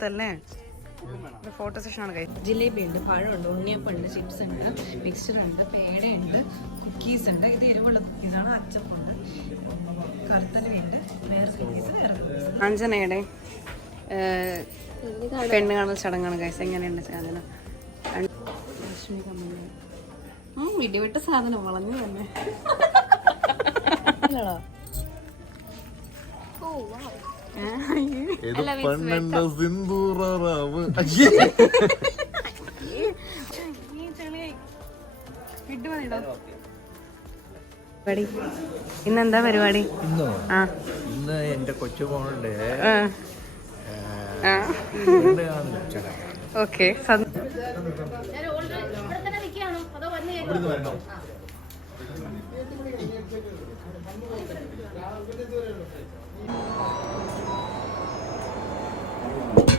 എടുത്തല്ലേ photo session ആണ്. ജിലേബി ഉണ്ട്, പഴമുണ്ട്, ഉണ്ണിയപ്പം ഉണ്ട്, ചിപ്സ് ഉണ്ട്, മിക്സ്ചർ ഉണ്ട്, പേടയുണ്ട്, കുക്കീസ് ഉണ്ട്. ഇത് എരിവുള്ള കുക്കീസാണ്. അച്ചപ്പുണ്ട്, കറുത്തലുണ്ട്, വേറെ കുക്കീസ്, വേറെ അഞ്ജനയുടെ പെണ്ണ് കാണുന്ന ചടങ്ങാണ് ഗൈസ്. എങ്ങനെയുണ്ട് സാധനം? ലക്ഷ്മി കമ്മല് ഇടിവിട്ട സാധനം വളഞ്ഞു തന്നെ. ഇന്നെന്താ പരിപാടി? ഇന്ന് എന്റെ കൊച്ചുമോളുടെ ഓക്കെ.